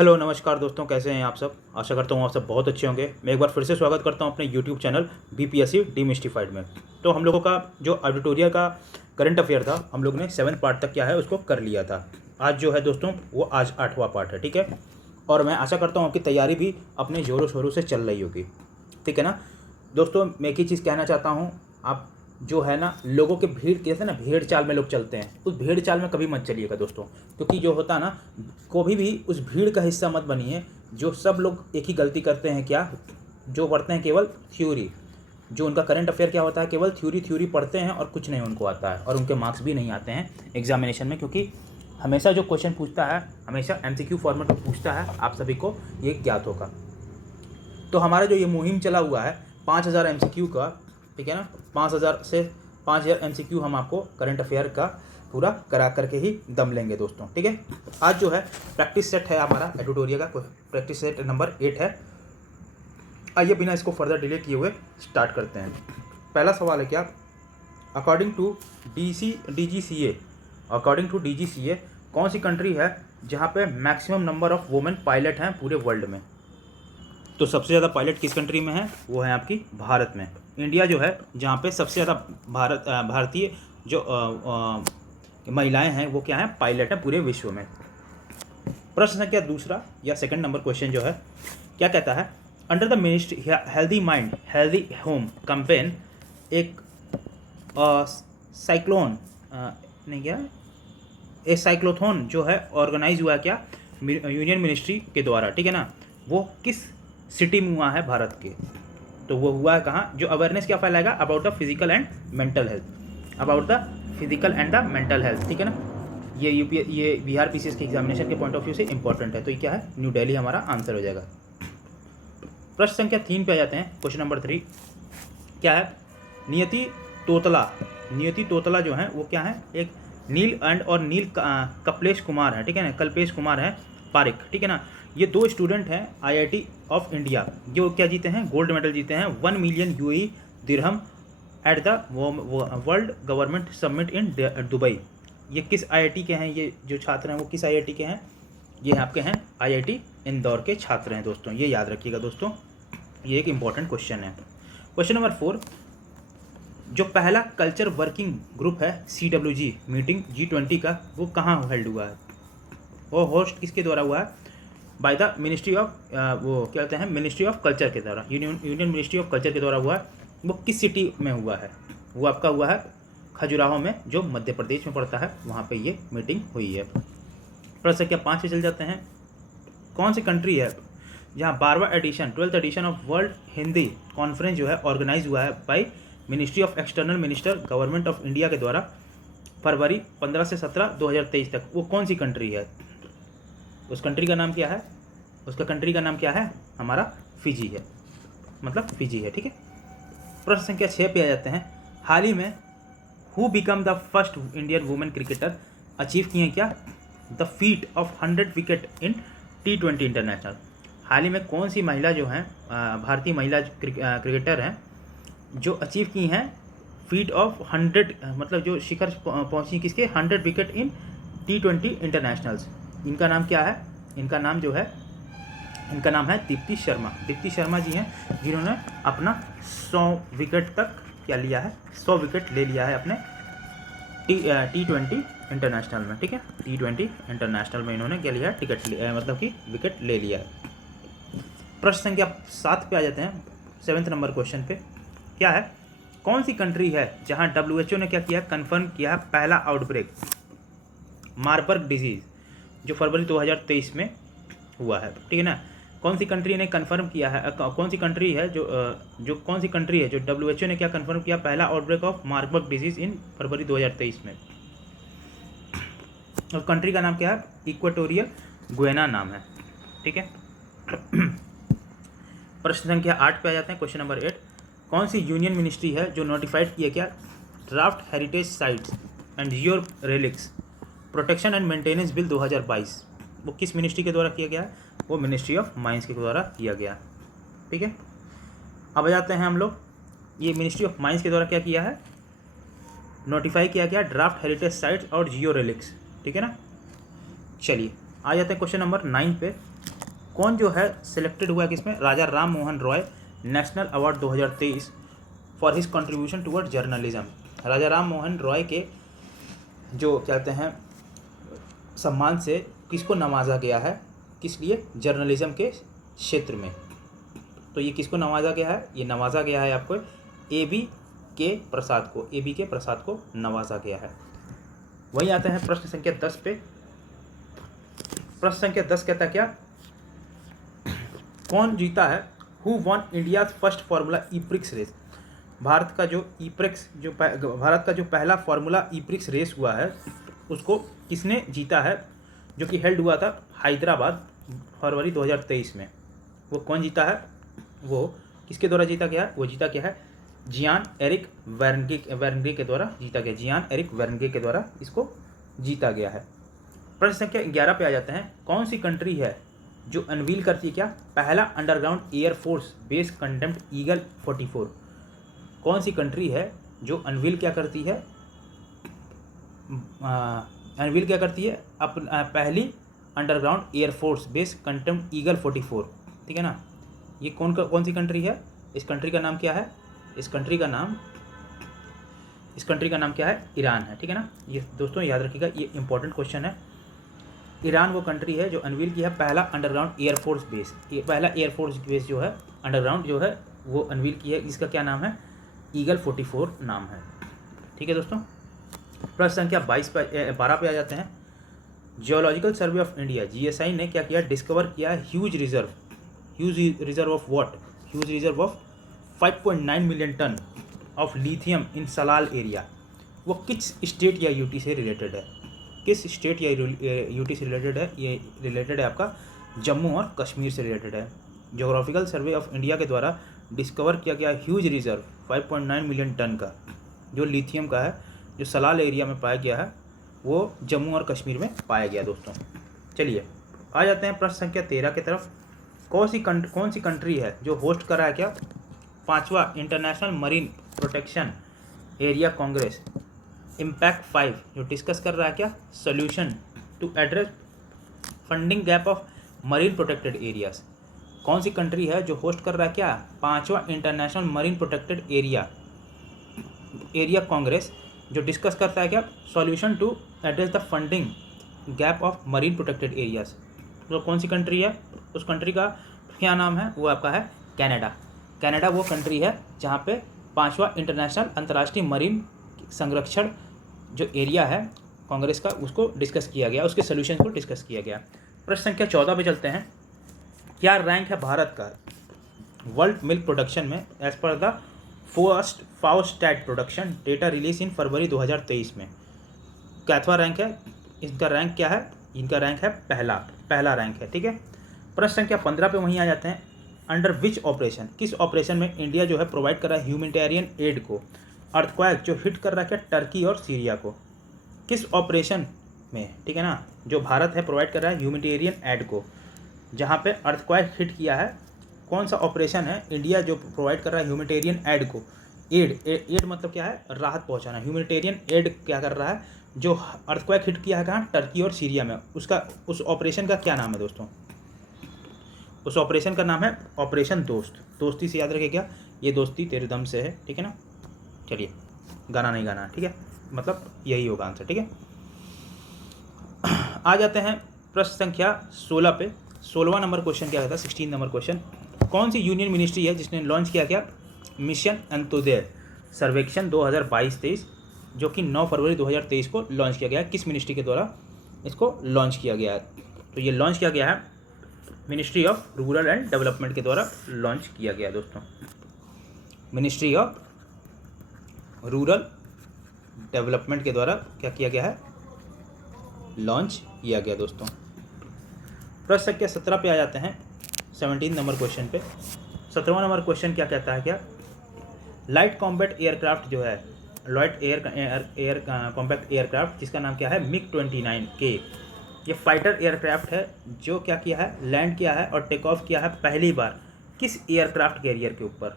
Hello नमस्कार दोस्तों, कैसे हैं आप सब। आशा करता हूँ आप सब बहुत अच्छे होंगे। मैं एक बार फिर से स्वागत करता हूँ अपने यूट्यूब चैनल बीपीएससी डीमिस्टिफाइड में। तो हम लोगों का जो ऑडिटोरिया का करंट अफेयर था, हम लोग ने 7th पार्ट तक क्या है उसको कर लिया था। आज जो है दोस्तों वो आज 8वां पार्ट है, ठीक है। और मैं आशा करता हूँ आपकी तैयारी भी अपने ज़ोरों शोरों से चल रही होगी, ठीक है ना। दोस्तों मैं एक ही चीज़ कहना चाहता हूँ, आप जो है ना लोगों के भीड़ कैसे ना भेड़ चाल में लोग चलते हैं, उस भेड़ चाल में कभी मत चलिएगा दोस्तों। क्योंकि जो होता है ना, कभी भी उस भीड़ का हिस्सा मत बनिए। जो सब लोग एक ही गलती करते हैं, क्या, जो पढ़ते हैं केवल थ्योरी। जो उनका करंट अफेयर क्या होता है, केवल थ्योरी पढ़ते हैं और कुछ नहीं उनको आता है, और उनके मार्क्स भी नहीं आते हैं एग्जामिनेशन में। क्योंकि हमेशा जो क्वेश्चन पूछता है, हमेशा MCQ फॉर्मेट में पूछता है, आप सभी को ये ज्ञात होगा। तो हमारा जो ये मुहिम चला हुआ है 5000 MCQ का, ठीक है ना, 5000 से 5000 MCQ हम आपको करंट अफेयर का पूरा करा करके ही दम लेंगे दोस्तों, ठीक है। आज जो है प्रैक्टिस सेट है हमारा एडिटोरियल का, प्रैक्टिस सेट नंबर 8 है। आइए बिना इसको फर्दर डिले किए हुए स्टार्ट करते हैं। पहला सवाल है क्या, अकॉर्डिंग टू DGCA कौन सी कंट्री है जहाँ पे maximum number of women pilot हैं पूरे वर्ल्ड में। तो सबसे ज़्यादा पायलट किस कंट्री में है, वो है आपकी भारत में। इंडिया जो है जहाँ पे सबसे ज़्यादा भारतीय जो महिलाएं हैं वो क्या हैं, पायलट हैं पूरे विश्व में। प्रश्न संख्या दूसरा या सेकंड नंबर क्वेश्चन जो है क्या कहता है, under the ministry healthy mind healthy home campaign एक साइक्लोन नहीं क्या ए साइक्लोथॉन जो है ऑर्गेनाइज हुआ क्या यूनियन मिनिस्ट्री के द्वारा, ठीक है ना। वो किस सिटी में हुआ है भारत के, तो वो हुआ है कहाँ, जो अवेयरनेस क्या फैलाएगा about the physical and mental health, about the physical and the mental health, ठीक है ना। ये बिहार PCS के एग्जामिनेशन के पॉइंट ऑफ व्यू से इंपॉर्टेंट है। तो ये क्या है, न्यू दिल्ली हमारा आंसर हो जाएगा। प्रश्न संख्या 3 पे आ जाते हैं। क्वेश्चन नंबर 3 क्या है, नियति तोतला जो है वो क्या है, एक नील कल्पेश कुमार है, ठीक है ना, कल्पेश कुमार है पारिक, ठीक है ना। ये दो स्टूडेंट हैं IIT ऑफ इंडिया, जो क्या जीते हैं, गोल्ड मेडल जीते हैं 1 million UAE dirham at the world government summit in Dubai. ये किस IIT के हैं, ये जो छात्र हैं वो किस IIT के हैं, ये आपके हैं IIT इंदौर के छात्र हैं दोस्तों, ये याद रखिएगा दोस्तों, ये एक इंपॉर्टेंट क्वेश्चन है। क्वेश्चन नंबर 4, जो पहला कल्चर वर्किंग ग्रुप है CWG मीटिंग G20 का, वो कहाँ हेल्ड हुआ है, वो होस्ट किसके द्वारा हुआ है, बाय द मिनिस्ट्री ऑफ वो क्या कहते हैं, मिनिस्ट्री ऑफ कल्चर के द्वारा, यूनियन मिनिस्ट्री ऑफ कल्चर के द्वारा हुआ है। वो किस सिटी में हुआ है, वो आपका हुआ है खजुराहो में, जो मध्य प्रदेश में पड़ता है, वहाँ पे ये मीटिंग हुई है। प्रश्न संख्या 5 पे चल जाते हैं। कौन सी कंट्री है जहाँ 12th edition of world Hindi conference जो है ऑर्गेनाइज हुआ है by ministry of external minister government of India के द्वारा फरवरी 15 से 17 2023 तक, वो कौन सी कंट्री है, उस कंट्री का नाम क्या है, उसका कंट्री का नाम क्या है, हमारा फिजी है, मतलब फिजी है, ठीक है। प्रश्न संख्या 6 पे आ जाते हैं। हाल ही में who become the first Indian women cricketer achieve किए हैं क्या the feat of 100 wicket in T20 international. हाल ही में कौन सी महिला जो हैं, भारतीय महिला क्रिकेटर हैं जो अचीव की हैं फीट ऑफ 100, मतलब जो शिखर पहुंची किसके, 100 विकेट इन T20 इंटरनेशनल्स। इनका नाम क्या है, इनका नाम जो है, इनका नाम है दीप्ति शर्मा जी हैं, जिन्होंने अपना 100 विकेट तक क्या लिया है, 100 विकेट ले लिया है अपने T20 इंटरनेशनल में, ठीक है। T20 इंटरनेशनल में इन्होंने क्या लिया है, टिकट लिया, मतलब कि विकेट ले लिया है। प्रश्न संख्या 7 पे आ जाते हैं, 7th नंबर क्वेश्चन पे क्या है, कौन सी कंट्री है जहां WHO ने क्या किया, कंफर्म किया पहला आउटब्रेक मार्बर्ग डिजीज, जो फरवरी 2023 में हुआ है, ठीक है ना। कौन सी कंट्री ने कंफर्म किया है, कौन सी कंट्री है कौन सी कंट्री है जो WHO ने क्या कंफर्म किया पहला outbreak of Marburg disease in February 2023 में, और कंट्री का नाम क्या है, इक्वेटोरियल गुयाना नाम है, ठीक है। प्रश्न संख्या 8 पे आ जाते हैं। क्वेश्चन नंबर 8, कौन सी यूनियन मिनिस्ट्री है जो नोटिफाइड किया क्या draft heritage sites and Jio relics protection and maintenance bill 2022, वो किस मिनिस्ट्री के द्वारा किया गया है, वो मिनिस्ट्री ऑफ माइंस के द्वारा किया गया, ठीक है। अब आ जाते हैं हम लोग, ये मिनिस्ट्री ऑफ माइंस के द्वारा क्या किया है, नोटिफाई किया गया ड्राफ्ट हेरिटेज साइट्स और जियो रेलिक्स, ठीक है ना। चलिए आ जाते हैं क्वेश्चन नंबर 9 पे। कौन जो है सिलेक्टेड हुआ है किसमें, Raja Ram Mohan Roy national award 2023 for his contribution toward journalism. Raja Ram Mohan Roy के जो कहते हैं सम्मान से किसको नवाजा गया है, किस लिए, जर्नलिज्म के क्षेत्र में। तो ये किसको नवाजा गया है, ये नवाजा गया है आपको ए के प्रसाद को नवाजा गया है। वहीं आते हैं प्रश्न संख्या 10 पे। प्रश्न संख्या 10 कहता है क्या, कौन जीता है, who won India first formula ePrix race. Bharat का जो पहला फार्मूला ईप्रिक्स रेस हुआ है उसको किसने जीता है, जो कि हेल्ड हुआ था हैदराबाद फरवरी 2023 में। वो कौन जीता है, वो किसके द्वारा जीता गया है, वो जीता गया है जियान एरिक वेरनगे के द्वारा जीता गया, जियान एरिक वेरनगे के द्वारा इसको जीता गया है। प्रश्न संख्या 11 पे आ जाते हैं। कौन सी कंट्री है जो अनवील करती है क्या, पहला underground air force base condemned eagle 44। कौन सी कंट्री है जो अनवील क्या करती है, पहली underground air force base condemned eagle 44, ठीक है ना। ये कौन सी कंट्री है, इस कंट्री का नाम क्या है, इस कंट्री का नाम क्या है, ईरान है, ठीक है ना। ये दोस्तों याद रखिएगा, ये इंपॉर्टेंट क्वेश्चन है। ईरान वो कंट्री है जो अनवील की है पहला अंडरग्राउंड एयरफोर्स बेस, ये पहला एयरफोर्स बेस जो है अंडरग्राउंड जो है वो अनवील की है, इसका क्या नाम है, ईगल 44 नाम है, ठीक है दोस्तों। प्रश्न संख्या 12 पे आ जाते हैं। Geological survey of India GSI ने क्या किया, डिस्कवर किया huge reserve of 5.9 million tonne of lithium in Salal area. वो किस स्टेट या यूटी से रिलेटेड है, किस स्टेट या यूटी से रिलेटेड है, ये रिलेटेड है आपका जम्मू और कश्मीर से रिलेटेड है। ज्योग्राफिकल सर्वे ऑफ इंडिया के द्वारा डिस्कवर किया गया ह्यूज रिजर्व 5.9 मिलियन टन का जो लिथियम का है, जो सलाल एरिया में पाया गया है, वो जम्मू और कश्मीर में पाया गया दोस्तों। चलिए आ जाते हैं प्रश्न संख्या 13 की तरफ। कौन सी कंट्री है जो होस्ट कर रहा है क्या, 5वां international marine protection area congress impact 5, जो डिस्कस कर रहा है क्या, solution to address funding gap of marine protected areas. कौन सी कंट्री है जो होस्ट कर रहा है क्या, 5वां international marine protected area congress, जो डिस्कस करता है क्या, solution to address the funding gap of marine protected areas. तो कौन सी कंट्री है, उस कंट्री का क्या नाम है, वो आपका है कनाडा वो कंट्री है जहाँ पे 5वां इंटरनेशनल अंतर्राष्ट्रीय मरीन संरक्षण जो एरिया है कांग्रेस का, उसको डिस्कस किया गया, उसके सोल्यूशन को डिस्कस किया गया। प्रश्न संख्या 14 पे चलते हैं। क्या रैंक है भारत का वर्ल्ड मिल्क प्रोडक्शन में as per the FAO stat production data release in February 2023 में। कैथवा रैंक है, इसका रैंक क्या है, इनका रैंक है पहला रैंक है, ठीक है। प्रश्न संख्या 15 पे वहीं आ जाते हैं। अंडर विच ऑपरेशन, किस ऑपरेशन में इंडिया जो है प्रोवाइड कर रहा है ह्यूमैनिटेरियन एड को, अर्थक्वेक जो हिट कर रहा है टर्की और सीरिया को, किस ऑपरेशन में, ठीक है ना, जो भारत है प्रोवाइड कर रहा है ह्यूमैनिटेरियन एड को, जहाँ पे अर्थक्वेक हिट किया है, कौन सा ऑपरेशन है इंडिया जो प्रोवाइड कर रहा है ह्यूमैनिटेरियन एड को, एड मतलब क्या है, राहत पहुँचाना। ह्यूमैनिटेरियन एड क्या कर रहा है, जो अर्थक्वेक हिट किया है कहाँ, टर्की और सीरिया में, उस ऑपरेशन का क्या नाम है दोस्तों, उस ऑपरेशन का नाम है ऑपरेशन दोस्ती से याद रखिएगा, ये दोस्ती तेरे दम से है, ठीक है ना। चलिए गाना नहीं गाना, ठीक है, मतलब यही होगा आंसर, ठीक है। आ जाते हैं प्रश्न संख्या 16 पे। 16वां नंबर क्वेश्चन क्या कहता है, 16 नंबर क्वेश्चन, कौन सी यूनियन मिनिस्ट्री है जिसने लॉन्च किया गया मिशन अंत्योदय सर्वेक्षण 2022-23, जो कि 9 फरवरी 2023 को लॉन्च किया गया है। किस मिनिस्ट्री के द्वारा इसको लॉन्च किया गया है, तो ये लॉन्च किया गया है ministry of rural and development के द्वारा लॉन्च किया गया दोस्तों। मिनिस्ट्री ऑफ रूरल डेवलपमेंट के द्वारा क्या किया गया है, लॉन्च किया गया दोस्तों। प्रश्न संख्या 17 पे आ जाते हैं, 17 नंबर क्वेश्चन पे। 17वां नंबर क्वेश्चन क्या कहता है, क्या लाइट कॉम्बैट एयरक्राफ्ट जो है, लाइट एयर कॉम्बैट एयरक्राफ्ट जिसका नाम क्या है MiG-29K, ये फाइटर एयरक्राफ्ट है जो क्या किया है, लैंड किया है और टेक ऑफ किया है पहली बार किस एयरक्राफ्ट कैरियर के ऊपर,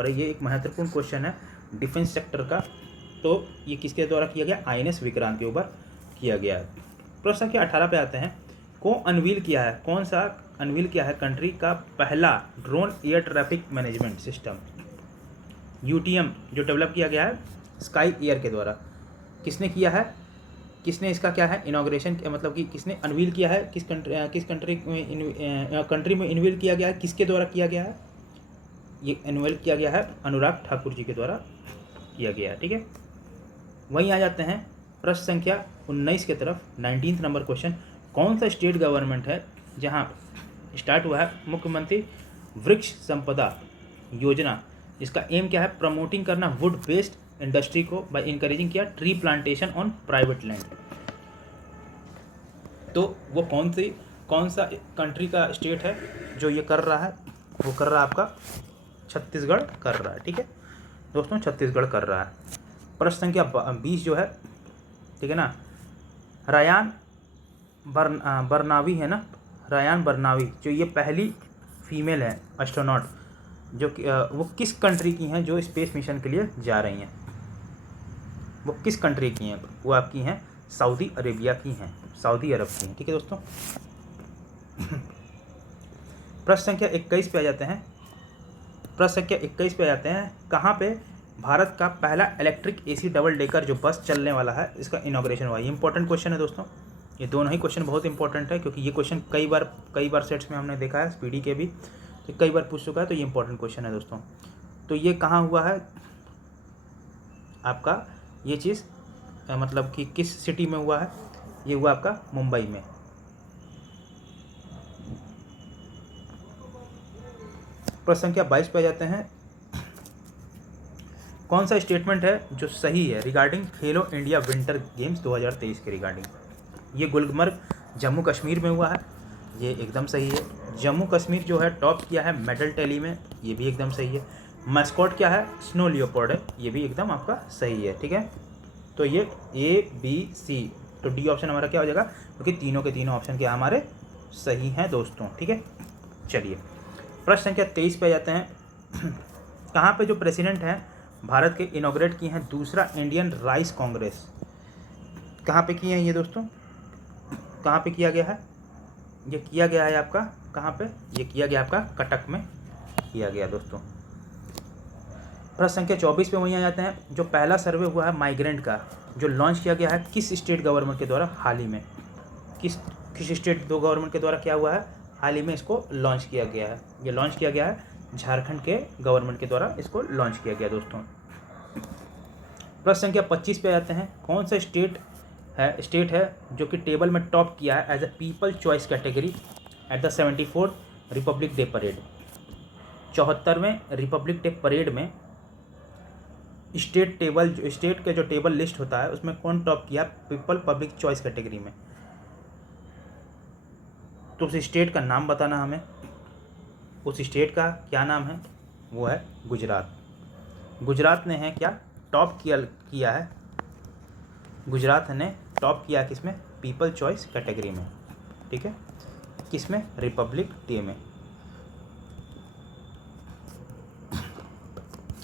है। ये एक महत्वपूर्ण क्वेश्चन है डिफेंस सेक्टर का, तो ये किसके द्वारा किया गया, INS विक्रांत के ऊपर किया गया है। प्रश्न संख्या 18 पे आते हैं। को अनवील किया है, कौन सा अनवील किया है कंट्री का पहला drone air traffic management system, UTM, जो डेवलप किया गया है स्काई एयर के द्वारा। किसने किया है, किसने इसका क्या है इनॉग्रेशन, मतलब कि किसने अनवील किया है, किस कंट्री में इनवील किया गया है, किसके द्वारा किया गया है, ये अनवील किया गया है अनुराग ठाकुर जी के द्वारा किया गया है। ठीक है, वहीं आ जाते हैं प्रश्न संख्या 19 के तरफ। 19 नंबर क्वेश्चन, कौन सा स्टेट गवर्नमेंट है जहां स्टार्ट हुआ है मुख्यमंत्री वृक्ष संपदा योजना, इसका एम क्या है, प्रमोटिंग करना वुड बेस्ड इंडस्ट्री को बाय इंकरेजिंग किया tree plantation on private land. तो वो कौन सा कंट्री का स्टेट है जो ये कर रहा है, वो कर रहा है आपका छत्तीसगढ़ कर रहा है। ठीक है दोस्तों, छत्तीसगढ़ कर रहा है। प्रश्न संख्या 20 जो है, ठीक है ना, रायान बरनावी है ना, रायान बरनावी, जो ये पहली फीमेल है एस्ट्रोनॉट जो वो किस कंट्री की हैं जो स्पेस मिशन के लिए जा रही हैं, वो किस कंट्री की हैं, वो आपकी हैं सऊदी अरेबिया की हैं, सऊदी अरब की हैं। ठीक है दोस्तों, प्रश्न संख्या 21 पे आ जाते हैं। प्रश्न संख्या 21 पे आ जाते हैं, कहाँ पे भारत का पहला इलेक्ट्रिक एसी डबल डेकर जो बस चलने वाला है, इसका इनॉग्रेशन हुआ। ये इंपॉर्टेंट क्वेश्चन है दोस्तों, ये दोनों ही क्वेश्चन बहुत इंपॉर्टेंट है, क्योंकि ये क्वेश्चन कई बार सेट्स में हमने देखा है, पीडी के भी तो कई बार पूछ चुका है, तो ये इंपॉर्टेंट क्वेश्चन है दोस्तों। तो ये कहाँ हुआ है आपका, ये चीज़ मतलब कि किस सिटी में हुआ है, ये हुआ आपका मुंबई में। प्रश्न संख्या 22 पे आ जाते हैं, कौन सा स्टेटमेंट है जो सही है रिगार्डिंग खेलो इंडिया विंटर गेम्स 2023 के रिगार्डिंग। ये गुलमर्ग जम्मू कश्मीर में हुआ है, ये एकदम सही है। जम्मू कश्मीर जो है टॉप किया है मेडल टैली में, ये भी एकदम सही है। मैस्कॉट क्या है, स्नो लियोपार्ड है, ये भी एकदम आपका सही है। ठीक है, तो ये ABC, तो डी ऑप्शन हमारा क्या हो जाएगा, क्योंकि तीनों के तीनों ऑप्शन क्या हमारे सही हैं दोस्तों। ठीक है, चलिए प्रश्न संख्या 23 पे जाते हैं, कहाँ पे जो प्रेसिडेंट हैं भारत के इनॉग्रेट किए हैं दूसरा इंडियन राइस कांग्रेस, कहाँ पे किए हैं ये दोस्तों, कहाँ पे किया गया है, ये किया गया है आपका कहाँ पे, ये किया गया आपका कटक में किया गया दोस्तों। प्रश्न संख्या 24 पे वहीं आ जाते हैं, जो पहला सर्वे हुआ है माइग्रेंट का जो लॉन्च किया गया है किस स्टेट गवर्नमेंट के द्वारा हाल ही में, किस स्टेट दो गवर्नमेंट के द्वारा क्या हुआ है हाल ही में इसको लॉन्च किया गया है। ये लॉन्च किया गया है झारखंड के गवर्नमेंट के द्वारा इसको लॉन्च किया गया दोस्तों। प्रश्न संख्या 25 पे आते हैं, कौन सा स्टेट है जो कि टेबल में टॉप किया है as a people choice category at the 74 Republic Day parade. 74वें रिपब्लिक डे परेड में स्टेट के जो टेबल लिस्ट होता है उसमें कौन टॉप किया पीपल पब्लिक चॉइस कैटेगरी में। तो उस स्टेट का नाम बताना हमें, उस स्टेट का क्या नाम है, वो है गुजरात। गुजरात ने है क्या टॉप किया है, गुजरात ने टॉप किया किसमें, पीपल चॉइस कैटेगरी में। ठीक है, किसमें, रिपब्लिक डे में।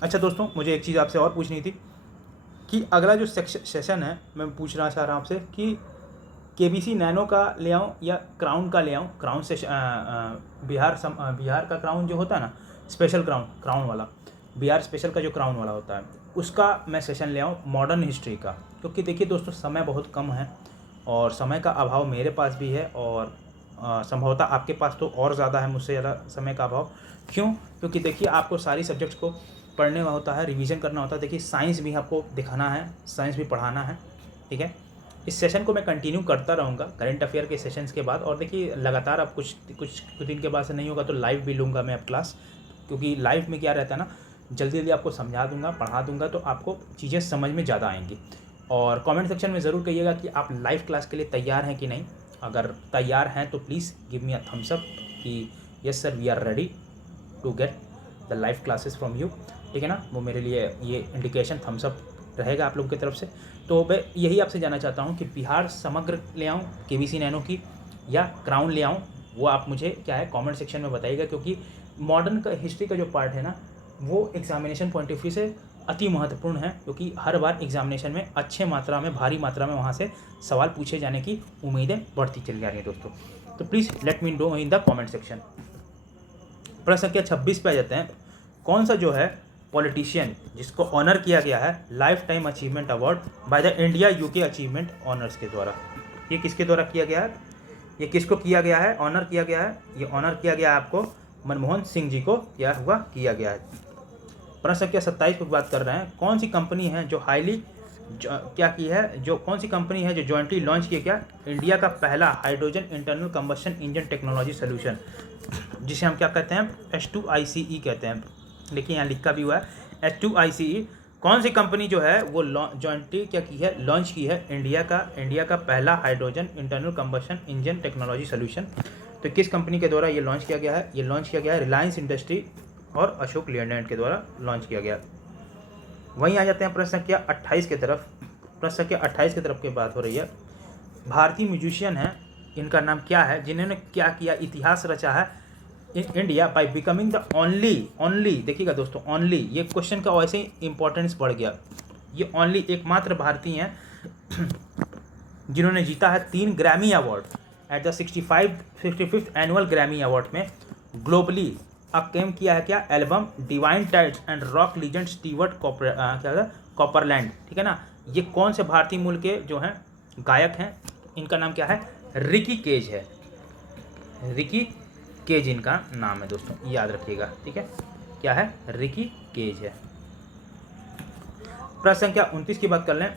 अच्छा दोस्तों, मुझे एक चीज़ आपसे और पूछनी थी कि अगला जो सेशन है मैं पूछना चाह रहा हूँ आपसे कि KBC नैनो का ले आऊँ या क्राउन का ले आऊँ। क्राउन से बिहार का क्राउन जो होता है ना, स्पेशल क्राउन वाला, बिहार स्पेशल का जो क्राउन वाला होता है उसका मैं सेशन ले आऊँ मॉडर्न हिस्ट्री का। क्योंकि देखिए दोस्तों, समय बहुत कम है और समय का अभाव मेरे पास भी है और संभवतः आपके पास तो और ज़्यादा है, मुझसे ज़्यादा समय का अभाव। क्यों, क्योंकि देखिए आपको सारी सब्जेक्ट्स को पढ़ने में होता है, रिवीजन करना होता है। देखिए साइंस भी आपको दिखाना है, साइंस भी पढ़ाना है। ठीक है, इस सेशन को मैं कंटिन्यू करता रहूँगा करंट अफेयर के सेशंस के बाद। और देखिए लगातार अब कुछ दिन के बाद से नहीं होगा तो लाइव भी लूँगा मैं अब क्लास, क्योंकि लाइव में क्या रहता है ना, जल्दी आपको समझा दूँगा, पढ़ा दूँगा, तो आपको चीज़ें समझ में ज़्यादा आएंगी। और कमेंट सेक्शन में ज़रूर कहिएगा कि आप लाइव क्लास के लिए तैयार हैं कि नहीं। अगर तैयार हैं तो please give me a thumbs up कि yes sir we are ready to get the live classes from you. ठीक है ना, वो मेरे लिए ये इंडिकेशन थम्स अप रहेगा आप लोगों की तरफ से। तो मैं यही आपसे जानना चाहता हूँ कि बिहार समग्र ले आऊँ KBC नैनो की या क्राउन ले आऊँ, वो आप मुझे क्या है कमेंट सेक्शन में बताइएगा। क्योंकि मॉडर्न का हिस्ट्री का जो पार्ट है ना, वो एग्जामिनेशन पॉइंट ऑफ व्यू से अति महत्वपूर्ण है, क्योंकि हर बार एग्जामिनेशन में अच्छे मात्रा में, भारी मात्रा में वहाँ से सवाल पूछे जाने की उम्मीदें बढ़ती चली जा रही हैं दोस्तों। तो please let me know in the comment section. प्रश्न संख्या 26 पे आ जाते हैं। कौन सा जो है पॉलिटिशियन जिसको ऑनर किया गया है life time achievement award by the India UK achievement honours के द्वारा, ये किसके द्वारा किया गया है, ये किसको किया गया है, ऑनर किया गया है, ये ऑनर किया गया है आपको मनमोहन सिंह जी को किया गया है। प्रश्न संख्या 27 की बात कर रहे हैं। कौन सी कंपनी है जो कौन सी कंपनी है जो जॉइंटली लॉन्च किया गया इंडिया का पहला hydrogen internal combustion engine technology solution, जिसे हम क्या कहते हैं, H2ICE कहते हैं। देखिए यहाँ लिखा भी हुआ है H2ICE। कौन सी कंपनी जो है वो जॉइंटली क्या की है, लॉन्च की है इंडिया का पहला hydrogen internal combustion engine technology solution. तो किस कंपनी के द्वारा ये लॉन्च किया गया है, ये लॉन्च किया गया है रिलायंस इंडस्ट्री और अशोक लेलैंड के द्वारा लॉन्च किया गया। वहीं आ जाते हैं प्रश्न संख्या 28 की तरफ। प्रश्न संख्या 28 की तरफ की बात हो रही है। भारतीय म्यूजिशियन हैं, इनका नाम क्या है, जिन्होंने क्या किया, इतिहास रचा है in India by becoming the only, देखिएगा दोस्तों, ओनली, ये क्वेश्चन का वैसे ही इंपॉर्टेंस बढ़ गया। ये ओनली एकमात्र भारतीय हैं जिन्होंने जीता है 3 Grammy award at the 65th annual Grammy award में ग्लोबली। अक्लेम किया है क्या, album divine tides and rock legend Stewart Copeland, ठीक है ना। ये कौन से भारतीय मूल के जो हैं गायक हैं, इनका नाम क्या है, रिकी केज है, रिकी केज इनका नाम है दोस्तों, याद रखिएगा, ठीक है, क्या है, रिकी केज है। प्रश्न संख्या 29 की बात कर लें।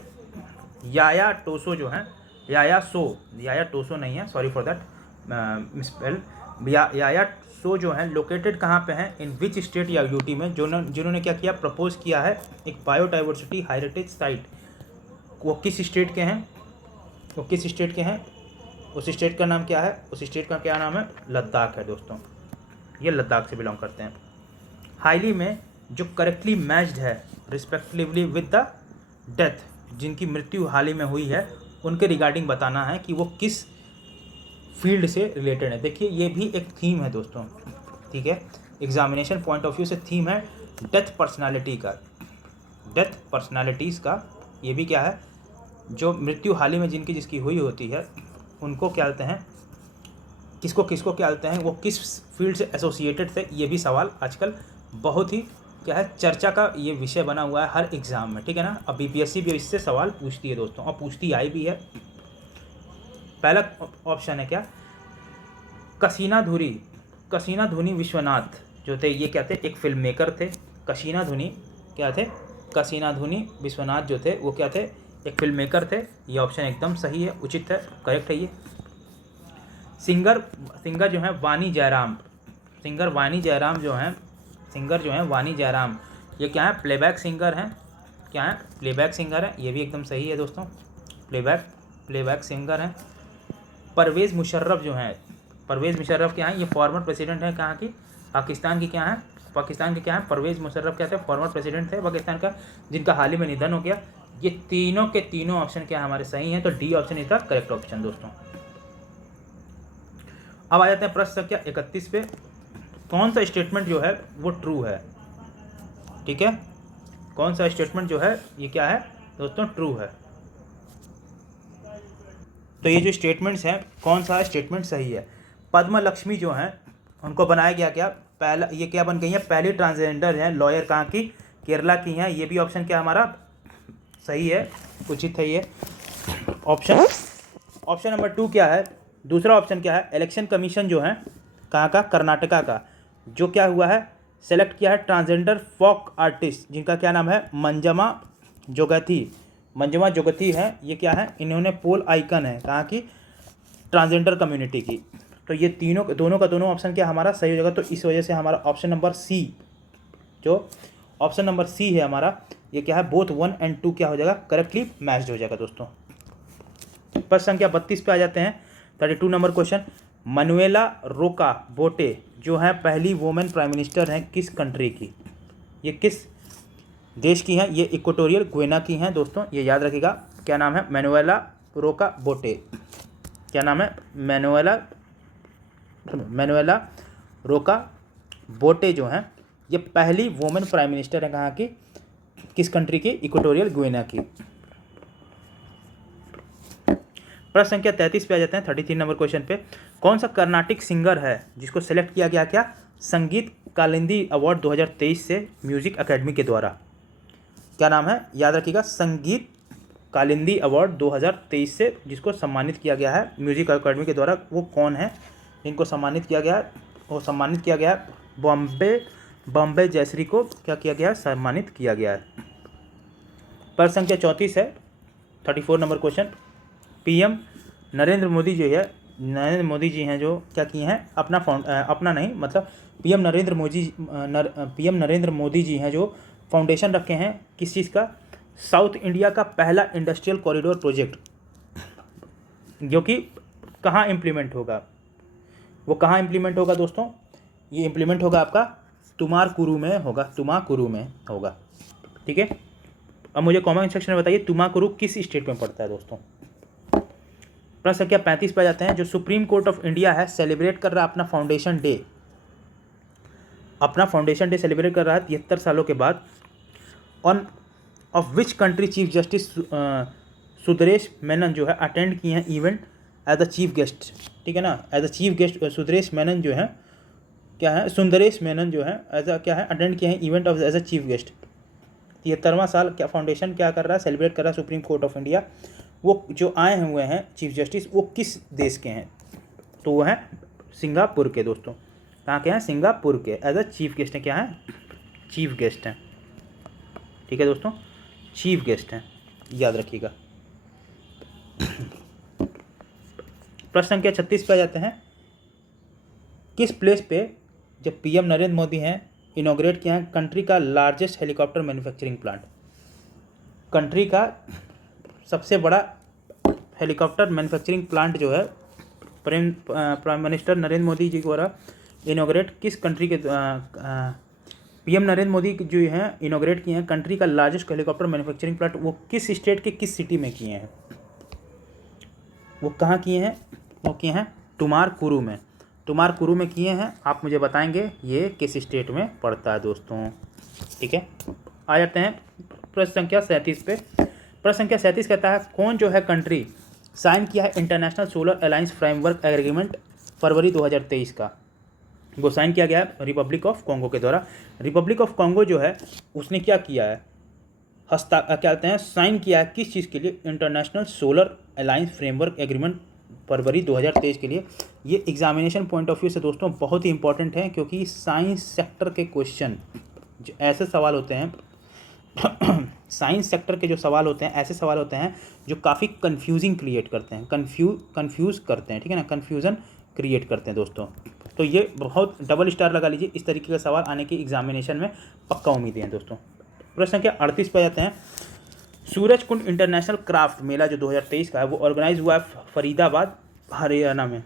याया टोसो जो है, याया टोसो नहीं है, सॉरी फॉर दैट मिसस्पेल। याया सो जो है लोकेटेड कहाँ पे हैं, इन विच स्टेट या यूटी में, जिन्होंने क्या किया, प्रपोज किया है एक बायोडाइवर्सिटी हेरिटेज साइट। वो किस स्टेट के हैं, उस स्टेट का नाम क्या है, उस स्टेट का क्या नाम है, लद्दाख है दोस्तों, ये लद्दाख से बिलोंग करते हैं। हाल ही में जो करेक्टली मैच्ड है रिस्पेक्टिवली विद द डेथ, जिनकी मृत्यु हाल ही में हुई है, उनके रिगार्डिंग बताना है कि वो किस फील्ड से रिलेटेड है। देखिए ये भी एक थीम है दोस्तों, ठीक है, एग्जामिनेशन पॉइंट ऑफ व्यू से थीम है डेथ पर्सनालिटीज़ का। ये भी क्या है, जो मृत्यु हाल ही में जिसकी हुई होती है, उनको क्या कहते हैं, किसको क्या कहते हैं, वो किस फील्ड से एसोसिएटेड थे। ये भी सवाल आजकल बहुत ही क्या है, चर्चा का ये विषय बना हुआ है हर एग्ज़ाम में, ठीक है ना। अब BPSC भी इससे सवाल पूछती है दोस्तों, और पूछती आई भी है। पहला ऑप्शन है क्या, कसीना धुनी विश्वनाथ जो थे, ये क्या थे, एक फिल्म मेकर थे। कसीना धुनी विश्वनाथ जो थे वो क्या थे, एक फिल्म मेकर थे। ये ऑप्शन एकदम सही है, उचित है, करेक्ट है ये। सिंगर जो है वाणी जयराम, ये क्या है, प्लेबैक सिंगर हैं, क्या है, प्लेबैक सिंगर है, ये भी एकदम सही है दोस्तों, प्लेबैक सिंगर हैं। परवेज़ मुशर्रफ क्या है, ये फॉर्मर प्रेसिडेंट है कहाँ की, पाकिस्तान की, क्या है, परवेज़ मुशर्रफ क्या थे, फॉर्मर प्रेसिडेंट थे पाकिस्तान का, जिनका हाल ही में निधन हो गया। ये तीनों के तीनों ऑप्शन क्या हमारे सही हैं, तो डी ऑप्शन इसका करेक्ट ऑप्शन दोस्तों। अब आ जाते हैं प्रश्न संख्या 31 पे। कौन सा स्टेटमेंट जो है वो ट्रू है, ठीक है, कौन सा स्टेटमेंट जो है ये क्या है दोस्तों, ट्रू है। तो ये जो स्टेटमेंट्स हैं, कौन सा स्टेटमेंट सही है। पद्म लक्ष्मी जो हैं उनको बनाया गया क्या, पहला, ये क्या बन गई है, पहली ट्रांसजेंडर हैं लॉयर, कहाँ की, केरला की हैं। ये भी ऑप्शन क्या हमारा सही है, उचित है ये ऑप्शन नंबर 2 क्या है, दूसरा ऑप्शन क्या है, इलेक्शन कमीशन जो है कहाँ का, कर्नाटका का, जो क्या हुआ है, सेलेक्ट किया है ट्रांसजेंडर फोक आर्टिस्ट, जिनका क्या नाम है, मंजमा जोगथी है। ये क्या है, इन्होंने पोल आइकन है कहाँ की, ट्रांसजेंडर कम्युनिटी की। तो ये दोनों का दोनों ऑप्शन क्या हमारा सही हो जाएगा। तो इस वजह से हमारा ऑप्शन नंबर सी है हमारा, ये क्या है, बोथ 1 और 2 क्या हो जाएगा, करेक्टली मैच्ड हो जाएगा दोस्तों। प्रश्न संख्या 32 पे आ जाते हैं। 32 नंबर क्वेश्चन, मनुएला रोका बोटे जो है पहली वुमेन प्राइम मिनिस्टर हैं किस कंट्री की, ये किस देश की हैं, ये इक्वेटोरियल ग्विना की हैं दोस्तों, ये याद रखिएगा। क्या नाम है, मैनुएला रोका बोटे, क्या नाम है, मैनुएला रोका बोटे जो हैं ये पहली वुमेन प्राइम मिनिस्टर है कहाँ की, किस कंट्री की? इक्वेटोरियल गिनी की। प्रश्न संख्या 33 पे आ जाते हैं, 33 नंबर क्वेश्चन पे। कौन सा कर्नाटिक सिंगर है जिसको सेलेक्ट किया गया क्या संगीत कालिंदी अवार्ड 2023 से म्यूजिक अकेडमी के द्वारा? क्या नाम है? याद रखिएगा, संगीत कालिंदी अवार्ड 2023 से जिसको सम्मानित किया गया है म्यूजिक अकेडमी के द्वारा, वो कौन है इनको सम्मानित किया गया है? वो सम्मानित किया गया है बॉम्बे जयश्री को क्या किया गया है? सम्मानित किया गया है। प्रश्न संख्या 34 है, 34 number question. PM Narendra Modi जो है, नरेंद्र मोदी जी हैं जो क्या किए हैं? अपना नहीं मतलब पीएम नरेंद्र मोदी जी हैं जो फाउंडेशन रखे हैं किस चीज़ का? साउथ इंडिया का पहला इंडस्ट्रियल कॉरिडोर प्रोजेक्ट, जो कि कहाँ इम्प्लीमेंट होगा? वो कहाँ इम्प्लीमेंट होगा दोस्तों? ये इम्प्लीमेंट होगा आपका तुमाकुरू में होगा, तुमाकुरू में होगा। ठीक है, अब मुझे कमेंट सेक्शन में बताइए तुमाकुरू किस स्टेट में पड़ता है दोस्तों? प्रश्न संख्या 35 पे जाते हैं। जो सुप्रीम कोर्ट ऑफ इंडिया है सेलिब्रेट कर रहा है अपना फाउंडेशन डे सेलिब्रेट कर रहा है 73 सालों के बाद। Of which country chief justice Sundaresh Menon जो है अटेंड किए हैं event as a chief guest? ठीक है ना, as a chief guest Sundaresh Menon जो है क्या है? सुंदरेश मेनन जो है एज अ क्या है? अटेंड किए हैं event of as a chief guest. 73वां साल क्या फाउंडेशन क्या कर रहा है? सेलिब्रेट कर रहा है सुप्रीम कोर्ट ऑफ इंडिया। वो जो आए हुए हैं चीफ जस्टिस वो किस देश के हैं? तो वो हैं सिंगापुर के दोस्तों। कहाँ के हैं? सिंगापुर के। एज अ चीफ गेस्ट हैं, क्या हैं? चीफ गेस्ट हैं। ठीक है दोस्तों, चीफ गेस्ट हैं, याद रखिएगा। प्रश्न संख्या 36 पे आ जाते हैं। किस प्लेस पे जब पीएम नरेंद्र मोदी हैं इनॉग्रेट किया है कंट्री का largest helicopter manufacturing plant? Country का सबसे बड़ा हेलीकॉप्टर मैन्युफैक्चरिंग प्लांट जो है प्राइम मिनिस्टर नरेंद्र मोदी जी द्वारा इनॉग्रेट किस कंट्री के पीएम नरेंद्र मोदी जो हैं इनॉग्रेट किए हैं कंट्री का लार्जेस्ट हेलीकॉप्टर मैन्युफैक्चरिंग प्लांट, वो किस स्टेट के किस सिटी में किए हैं? वो कहाँ किए हैं? वो किए हैं तुमाकुरू में। तुमाकुरू में किए हैं। आप मुझे बताएंगे ये किस स्टेट में पड़ता है दोस्तों? ठीक है, आ जाते हैं प्रश्न संख्या 37 पे। प्रश्न संख्या 37 कहता है कौन जो है कंट्री साइन किया है international solar alliance framework agreement February 2023 का? वो साइन किया गया है रिपब्लिक ऑफ कॉन्गो के द्वारा। रिपब्लिक ऑफ कॉन्गो जो है उसने क्या किया है? क्या कहते हैं? साइन किया है किस चीज़ के लिए? International solar alliance framework agreement February 2023 के लिए। ये एग्जामिनेशन पॉइंट ऑफ व्यू से दोस्तों बहुत ही इंपॉर्टेंट है, क्योंकि साइंस सेक्टर के क्वेश्चन जो ऐसे सवाल होते हैं साइंस सेक्टर के जो सवाल होते हैं ऐसे सवाल होते हैं जो काफ़ी कंफ्यूजिंग क्रिएट करते हैं, कंफ्यूज करते हैं। ठीक है ना, कन्फ्यूज़न क्रिएट करते हैं दोस्तों। तो ये बहुत डबल स्टार लगा लीजिए, इस तरीके का सवाल आने की एग्जामिनेशन में पक्का उम्मीदें हैं दोस्तों। प्रश्न संख्या 38 पर जाते हैं। सूरज कुंड इंटरनेशनल क्राफ्ट मेला जो 2023 का है वो ऑर्गेनाइज हुआ है फरीदाबाद हरियाणा में,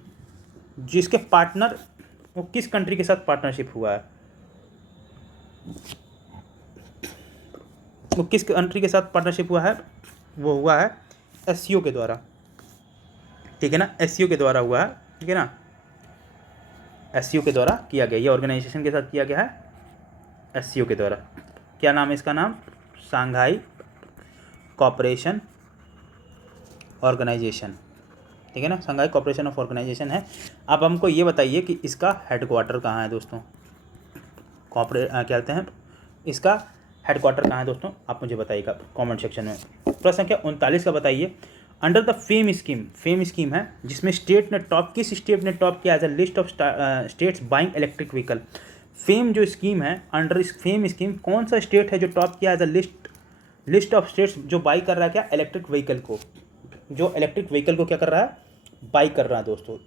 जिसके पार्टनर वो किस कंट्री के साथ पार्टनरशिप हुआ है? वो किस कंट्री के साथ पार्टनरशिप हुआ है? वो हुआ है एससीओ के द्वारा। ठीक है ना, एससीओ के द्वारा हुआ है। ठीक है ना, एससीओ के द्वारा किया गया, ये ऑर्गेनाइजेशन के साथ किया गया है एससीओ के द्वारा। क्या नाम है इसका? नाम शंघाई कोऑपरेशन ऑर्गेनाइजेशन। ठीक है ना, शंघाई कोऑपरेशन ऑफ ऑर्गेनाइजेशन है। अब हमको ये बताइए कि इसका हेडक्वार्टर कहाँ है दोस्तों? क्या कहते हैं इसका हेडक्वार्टर कहाँ है दोस्तों? आप मुझे बताइएगा कमेंट सेक्शन में। प्रश्न संख्या 39 का बताइए। अंडर द फेम स्कीम है जिसमें किस स्टेट ने टॉप किया as a list of states buying electric vehicle? FAME जो स्कीम है, अंडर इस फेम स्कीम कौन सा स्टेट है जो टॉप किया as a list of states जो बाई कर रहा है क्या? इलेक्ट्रिक व्हीकल को, जो इलेक्ट्रिक व्हीकल को क्या कर रहा है? बाई कर रहा है दोस्तों।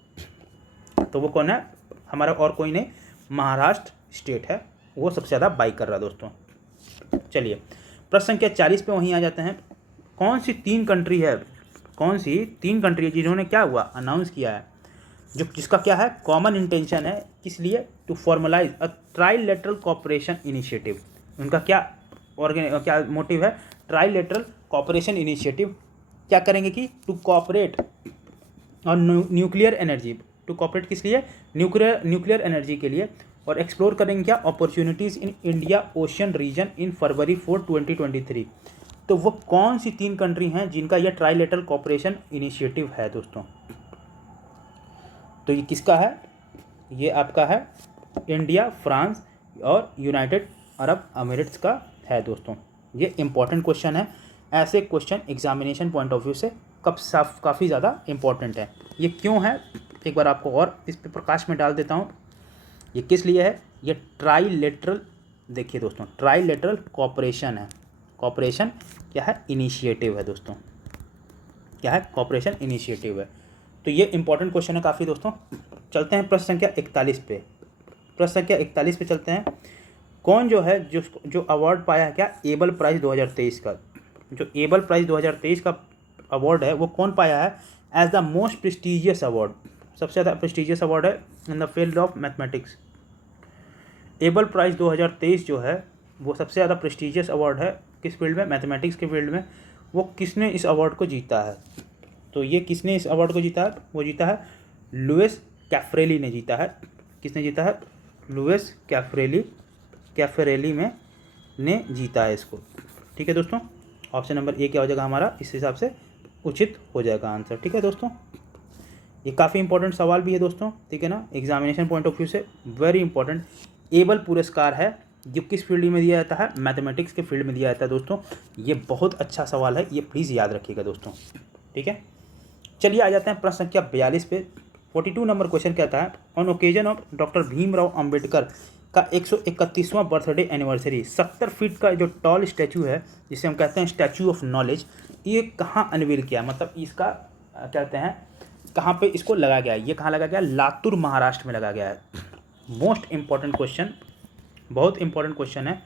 तो वो कौन है? हमारा और कोई नहीं, महाराष्ट्र स्टेट है, वो सबसे ज़्यादा बाई कर रहा है दोस्तों। चलिए प्रश्न संख्या 40 पे वहीं आ जाते हैं। कौन सी तीन कंट्री है जिन्होंने क्या हुआ? अनाउंस किया है जिसका क्या है? कॉमन इंटेंशन है, किस लिए? To formalise a trilateral cooperation initiative. उनका क्या मोटिव है? Trilateral cooperation initiative. क्या करेंगे कि टू कोऑपरेट और न्यूक्लियर एनर्जी, टू कोऑपरेट किस लिए? न्यूक्लियर एनर्जी के लिए और एक्सप्लोर करेंगे क्या, opportunities in India ocean region in February 4, 2023। तो वो कौन सी 3 कंट्री हैं जिनका यह ट्राइलेटरल कोऑपरेशन इनिशिएटिव है दोस्तों। तो ये किसका है, ये आपका है इंडिया, फ्रांस और यूनाइटेड अरब अमीरात का है दोस्तों। ये इंपॉर्टेंट क्वेश्चन है, ऐसे question examination point of view से काफ़ी ज़्यादा इम्पॉर्टेंट है। ये क्यों है, एक बार आपको और इस पे प्रकाश में डाल देता हूँ। ये किस लिए है, ये ट्राइलेटरल, देखिए दोस्तों ट्राइलेटरल कोऑपरेशन है। कोऑपरेशन क्या है, इनिशिएटिव है दोस्तों, क्या है, कोऑपरेशन इनिशिएटिव है। तो ये इंपॉर्टेंट क्वेश्चन है काफ़ी दोस्तों। चलते हैं प्रश्न संख्या 41 पे, प्रश्न संख्या 41 पे चलते हैं। कौन जो है जो अवार्ड पाया है क्या, एबल प्राइज़ 2023 का, जो एबल प्राइज़ 2023 का अवार्ड है वो कौन पाया है, as the most prestigious award, सबसे ज़्यादा प्रेस्टिजियस अवार्ड है in the field of mathematics. Abel prize 2023 जो है वो सबसे ज़्यादा प्रेस्टिजियस अवार्ड है किस फील्ड में, मैथमेटिक्स के फील्ड में। वो किसने इस अवार्ड को जीता है, तो ये किसने इस अवार्ड को जीता है, वो जीता है लुइस कैफरेली ने जीता है। किसने जीता है, लुइस कैफरेली में ने जीता है इसको। ठीक है दोस्तों, ऑप्शन नंबर ए क्या हो जाएगा हमारा, इस हिसाब से उचित हो जाएगा आंसर। ठीक है दोस्तों, ये काफ़ी इंपॉर्टेंट सवाल भी है दोस्तों, ठीक है ना, एग्जामिनेशन पॉइंट ऑफ व्यू से वेरी इंपॉर्टेंट। एबल पुरस्कार है जो किस फील्ड में दिया जाता है, मैथमेटिक्स के फील्ड में दिया जाता है दोस्तों। ये बहुत अच्छा सवाल है, ये प्लीज़ याद रखिएगा दोस्तों। ठीक है, चलिए आ जाते हैं प्रश्न संख्या 42 पे। 42 नंबर क्वेश्चन कहता है, on occasion of doctor Bhimrao Ambedkar का 131वां बर्थडे एनिवर्सरी 70 फीट का जो टॉल स्टैचू है जिसे हम कहते हैं स्टैचू ऑफ नॉलेज, ये कहाँ अनवील किया, मतलब इसका कहते हैं कहाँ पे इसको लगाया गया है, ये कहाँ लगाया गया है, लातूर महाराष्ट्र में लगाया गया है। मोस्ट इम्पॉर्टेंट क्वेश्चन, बहुत इंपॉर्टेंट क्वेश्चन है।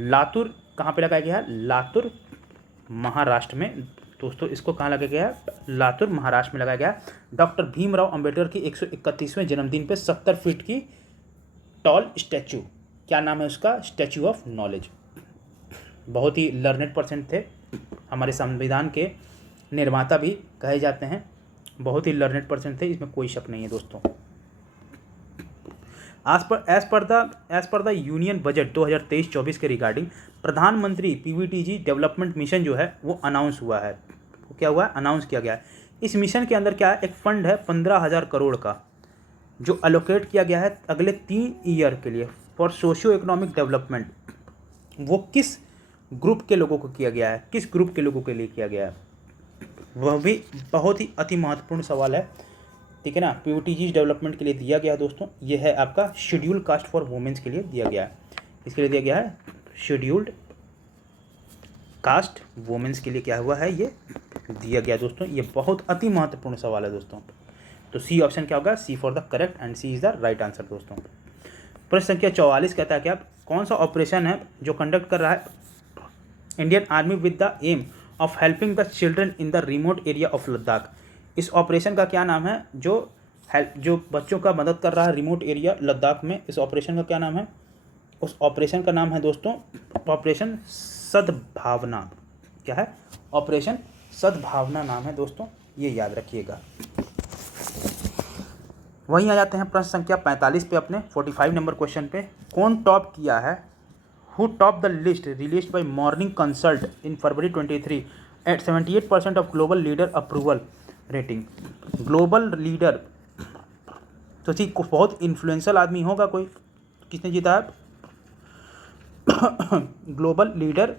लातूर कहाँ पे लगाया गया है, लातूर महाराष्ट्र में दोस्तों, इसको कहाँ लगाया गया है, लातूर महाराष्ट्र में लगाया गया है। डॉक्टर भीमराव अंबेडकर की 131वें जन्मदिन पे 70 फीट की टॉल स्टैचू, क्या नाम है उसका, स्टैचू ऑफ नॉलेज। बहुत ही लर्नेड पर्सन थे, हमारे संविधान के निर्माता भी कहे जाते हैं, बहुत ही लर्नेड पर्सन थे, इसमें कोई शक नहीं है दोस्तों। As per the union budget 2023-24 के रिगार्डिंग प्रधानमंत्री पीवीटीजी डेवलपमेंट मिशन जो है वो अनाउंस हुआ है, वो क्या हुआ है, अनाउंस किया गया है। इस मिशन के अंदर क्या है, एक फंड है 15,000 करोड़ का जो अलोकेट किया गया है अगले 3 ईयर के लिए फॉर सोशियो इकोनॉमिक डेवलपमेंट। वो किस ग्रुप के लोगों को किया गया है, किस ग्रुप के लोगों के लिए किया गया है, वह भी बहुत ही अति महत्वपूर्ण सवाल है। ठीक है ना, पीवीटीजी डेवलपमेंट के लिए दिया गया है दोस्तों, ये है आपका शेड्यूल कास्ट फॉर वुमेन्स के लिए दिया गया है, इसके लिए दिया गया है शेड्यूल्ड कास्ट वुमेन्स के लिए क्या हुआ है, ये दिया गया दोस्तों। ये बहुत अति महत्वपूर्ण सवाल है दोस्तों। तो सी ऑप्शन क्या होगा, C for the correct and C is the right answer दोस्तों। प्रश्न संख्या 44 कहता है कि आप कौन सा ऑपरेशन है जो कंडक्ट कर रहा है Indian army with the aim of helping the children in the remote area of Ladakh. इस ऑपरेशन का क्या नाम है, जो बच्चों का मदद कर रहा है रिमोट एरिया लद्दाख में, इस ऑपरेशन का क्या नाम है, उस ऑपरेशन का नाम है दोस्तों ऑपरेशन सद्भावना। क्या है, ऑपरेशन सद्भावना नाम है दोस्तों, ये याद रखिएगा। वहीं आ जाते हैं प्रश्न संख्या 45 पे, अपने 45 नंबर क्वेश्चन पे। कौन टॉप किया है, who top the list released by Morning Consult in February 23 at 78% of global leader approval rating. Global leader तो ठीक बहुत इन्फ्लुएंशियल आदमी होगा कोई, किसने जीता है ग्लोबल लीडर,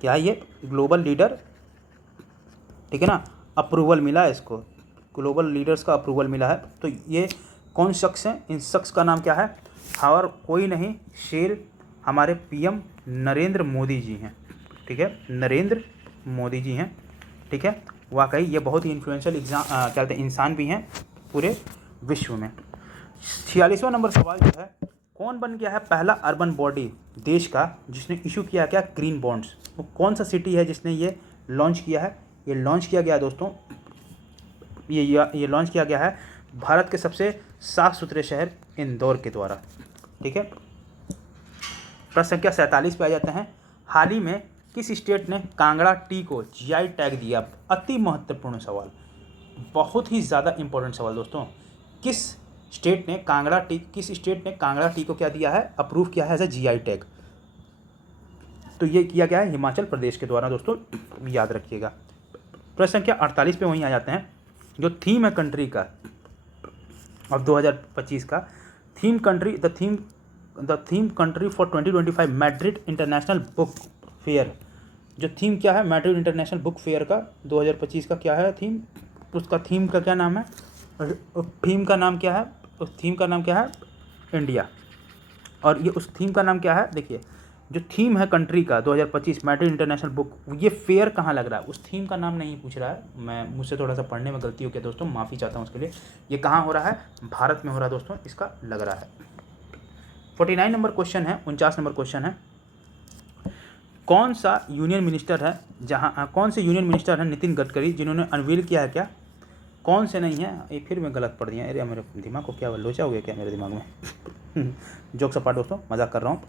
क्या है ये, ग्लोबल लीडर, ठीक है ना, अप्रूवल मिला है इसको, ग्लोबल लीडर्स का अप्रूवल मिला है। तो ये कौन शख्स है, इन शख्स का नाम क्या है, और कोई नहीं, शेर हमारे पीएम नरेंद्र मोदी जी हैं। ठीक है, नरेंद्र मोदी जी हैं। ठीक है, वाकई ये बहुत ही इन्फ्लुएंशियल क्या कहते हैं इंसान भी हैं पूरे विश्व में। 46वां नंबर सवाल जो है, कौन बन गया है पहला अर्बन बॉडी देश का जिसने इशू किया क्या ग्रीन बॉन्ड्स। वो कौन सा सिटी है जिसने ये लॉन्च किया है, ये लॉन्च किया गया दोस्तों, ये लॉन्च किया गया है भारत के सबसे साफ़ सुथरे शहर इंदौर के द्वारा। ठीक है, प्रश्न संख्या 47 पे आ जाते हैं। हाल ही में किस स्टेट ने कांगड़ा टी को जीआई टैग दिया। अति महत्वपूर्ण सवाल, बहुत ही ज़्यादा इंपॉर्टेंट सवाल दोस्तों। किस स्टेट ने कांगड़ा टी, किस स्टेट ने कांगड़ा टी को क्या दिया है, अप्रूव किया है एज ए GI टैग? तो ये किया गया है हिमाचल प्रदेश के द्वारा दोस्तों, याद रखिएगा। प्रश्न संख्या 48 पे वहीं आ जाते हैं। जो थीम है कंट्री का अब 2025 का theme country, the theme country for 2025 Madrid international book fair. जो थीम क्या है मैड्रिड इंटरनेशनल बुक फेयर का 2025 का क्या है थीम, उसका थीम का क्या नाम है, थीम का नाम क्या है, उस थीम का नाम क्या है, इंडिया। और ये उस थीम का नाम क्या है, देखिए जो थीम है कंट्री का 2025 मैड्रिड इंटरनेशनल बुक, ये फेयर कहाँ लग रहा है, उस थीम का नाम नहीं पूछ रहा है। मैं मुझसे थोड़ा सा पढ़ने में गलती हो गया दोस्तों, माफ़ी चाहता हूँ उसके लिए। ये कहाँ हो रहा है, भारत में हो रहा है दोस्तों, इसका लग रहा है। 49 नंबर क्वेश्चन है, 49 नंबर क्वेश्चन है, कौन सा यूनियन मिनिस्टर है कौन से यूनियन मिनिस्टर है नितिन गडकरी जिन्होंने अनवील किया है क्या, कौन से नहीं है, ये फिर मैं गलत पढ़ दिया, अरे मेरे दिमाग को क्या लोचा हो गया क्या मेरे दिमाग में जोक सपाट दोस्तों, मजाक कर रहा हूँ।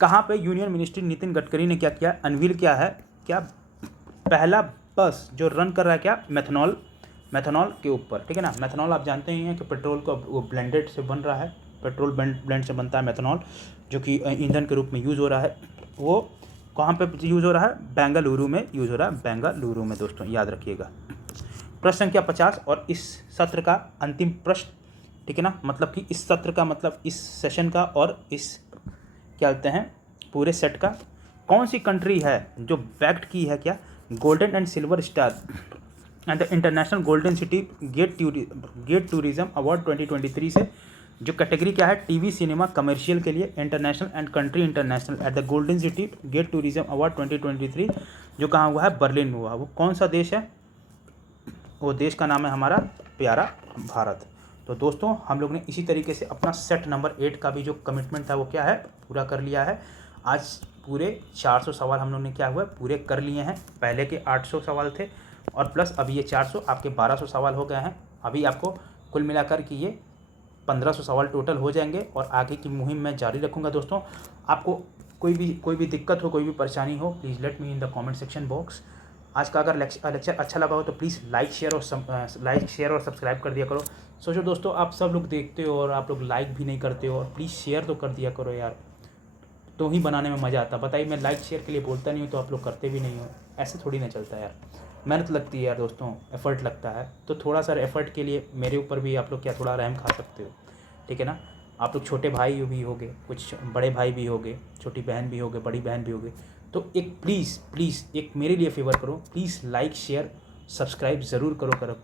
कहाँ पे यूनियन मिनिस्टर नितिन गडकरी ने क्या किया, अनवील किया है क्या, पहला बस जो रन कर रहा है क्या, मेथनॉल के ऊपर, ठीक है ना। मेथनॉल आप जानते ही हैं कि पेट्रोल को वो ब्लेंडेड से बन रहा है, पेट्रोल ब्लेंड से बनता है मेथनॉल, जो कि ईंधन के रूप में यूज़ हो रहा है। वो कहाँ पे यूज़ हो रहा है, बेंगलुरु में यूज़ हो रहा है, बेंगलुरु में दोस्तों, याद रखिएगा। प्रश्न संख्या 50 और इस सत्र का अंतिम प्रश्न, ठीक है ना, मतलब कि इस सत्र का मतलब इस सेशन का और इस क्या कहते हैं पूरे सेट का, कौन सी कंट्री है जो बैक्ड की है क्या, golden and silver star and the international Golden City Gate Tourism Award 2023 से, जो कैटेगरी क्या है, टीवी सिनेमा कमर्शियल के लिए, international and country international at the Golden City Gate Tourism Award 2023, जो कहाँ हुआ है, बर्लिन में हुआ। वो कौन सा देश है, वो देश का नाम है हमारा प्यारा भारत। तो दोस्तों हम लोग ने इसी तरीके से अपना सेट नंबर 8 का भी जो कमिटमेंट था वो क्या है, पूरा कर लिया है। आज पूरे 400 सवाल हम लोग ने क्या हुआ पूरे कर लिए हैं, पहले के 800 सवाल थे और प्लस अभी ये 400, आपके 1200 सवाल हो गए हैं। अभी आपको कुल मिलाकर कि ये 1500 सवाल टोटल हो जाएंगे और आगे की मुहिम मैं जारी रखूँगा। दोस्तों आपको कोई भी दिक्कत हो, कोई भी परेशानी हो, please let me in the comment section box. आज का अगर लेक्चर अच्छा लगा हो तो प्लीज़ लाइक शेयर और सब्सक्राइब कर दिया करो। सोचो दोस्तों आप सब लोग देखते हो और आप लोग लाइक भी नहीं करते हो, और प्लीज़ शेयर तो कर दिया करो यार, तो ही बनाने में मज़ा आता। बताइए मैं लाइक शेयर के लिए बोलता नहीं हूँ तो आप लोग करते भी नहीं हो, ऐसे थोड़ी ना चलता है यार, मेहनत लगती है यार दोस्तों, एफर्ट लगता है। तो थोड़ा सा एफर्ट के लिए मेरे ऊपर भी आप लोग क्या थोड़ा रहम खा सकते हो, ठीक है ना। आप लोग छोटे भाई भी होगे, कुछ बड़े भाई भी होगे, छोटी बहन भी होगे, बड़ी बहन भी होगे, तो एक प्लीज़ एक मेरे लिए फेवर करो, प्लीज़ लाइक शेयर सब्सक्राइब ज़रूर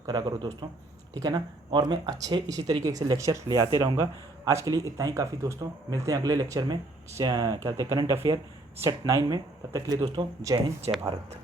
करा करो दोस्तों, ठीक है ना। और मैं अच्छे इसी तरीके से लेक्चर ले आते रहूँगा। आज के लिए इतना ही काफ़ी दोस्तों, मिलते हैं अगले लेक्चर में, क्या कहते हैं करंट अफेयर सेट 9 में। तब तक के लिए दोस्तों जय हिंद जय भारत।